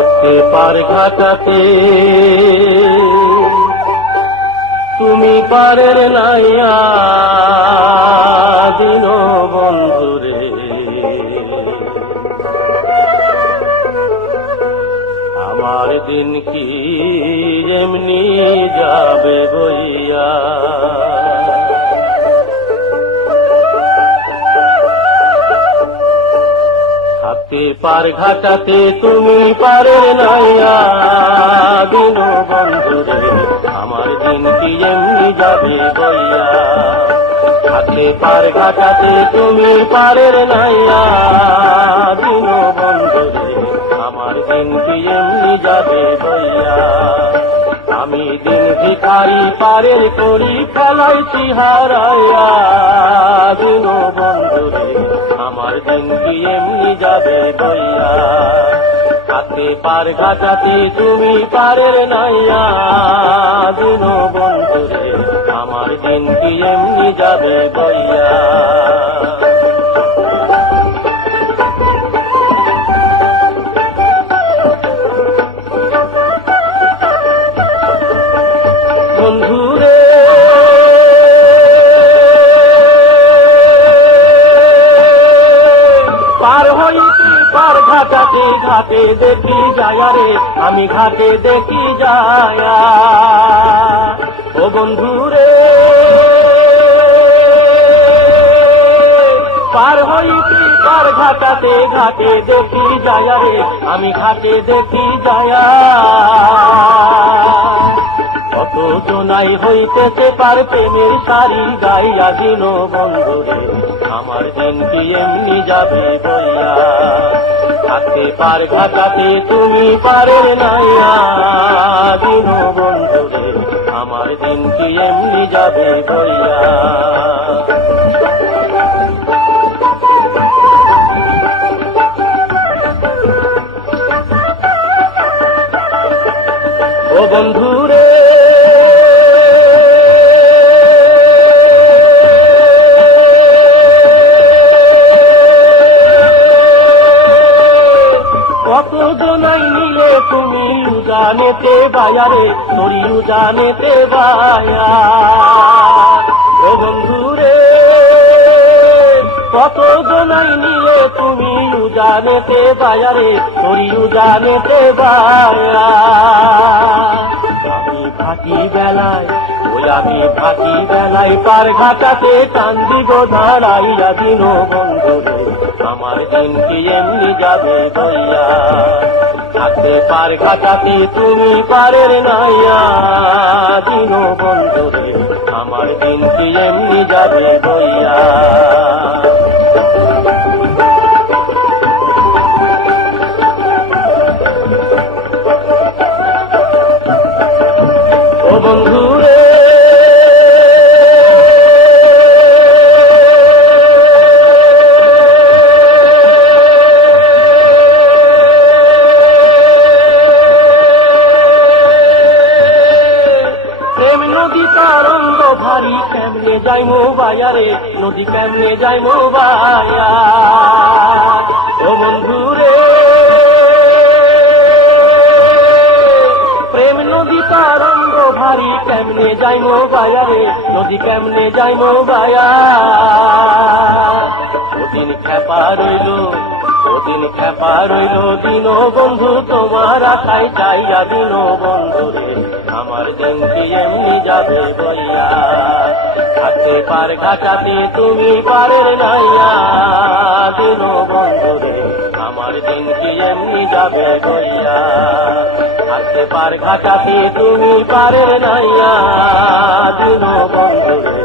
থাকতে পার ঘাটাতে তুমি পারের নাইয়া দিন বন্ধুরে, আমার দিন কি এমনি যাবে বইয়া। থাকতে পার ঘাটাতে তুমি পারের নাইয়া দিন বন্ধুরে, আমার দিন কি এমনি যাবে বইয়া। থাকতে পার ঘাটাতে তুমি পারের নাইয়া দিন বন্ধুরে, আমার দিন কি এমনি যাবে বইয়া। আমি দিন ভিখারি পারের করি ফেলাইছি হারাইয়া দিন বন্ধুরে, আমার দিন কি এমনি যাবে বইয়া। থাকতে পার ঘাটাতে তুমি পারের নাইয়া দিন বন্ধুরে, আমার দিন কি এমনি যাবে বইয়া। বন্ধুরে পার হইতে পার ঘাটাতে ঘাটে দেখি যায়া রে, আমি ঘাটে দেখি যায়া। ও বন্ধুরে পার হইতে পার ঘাটাতে ঘাটে দেখি যায়া রে, আমি ঘাটে দেখি যায়া। কত জনাই হইতেছে পার প্রেমের সারি গাইয়া দিন বন্ধুরে, আমার দিন কি এমনি যাবে বইয়া। থাকতে পার ঘাটাতে তুমি পারের নাইয়া দিন বন্ধুরে, আমার দিন কি এমনি যাবে বইয়া। ও বন্ধুরে কত জনাই নিয়ে তুমি উজানেতে বায়ারে, তোরি উজানেতে বায়া। ও বন্ধুরে কত জনাই নিয়ে তুমি উজানেতে বায়ারে, তোরি উজানেতে বায়া। আমি ফাঁকি বেলায় ওই আমি ফাঁকি বেলায় পার ঘাটাতে টান দিব দাঁড়াইয়া দিন বন্ধুরে, আমার দিন কি এমনি যাবে বইয়া। থাকতে পার ঘাটাতে তুমি পারের নাইয়া দিন বন্ধুরে, আমার দিন কি এমনি যাবে বইয়া। ও বন্ধুরে প্রেম নদী তরঙ্গ ভারী কেমনে যাইমো বায়ারে, নদী কেমনে যাইমো বায়া। ও বন্ধুরে প্রেম নদী তরঙ্গ ভারী কেমনে যাইমো বায়ারে, নদী কেমনে যাইমো বায়া। ওদিন খেপা রইল ওদিন খেপা রইল দিন বন্ধু, তোমার আশায় চাইয়া দিন বন্ধুরে, আমার দিন কি এমনি যাবে বইয়া। থাকতে পার ঘাটাতে তুমি পারের নাইয়া দিন বন্ধুরে, আমার দিন কি এমনি যাবে বইয়া। থাকতে পার ঘাটাতে তুমি পারের নাইয়া দিন বন্ধুরে,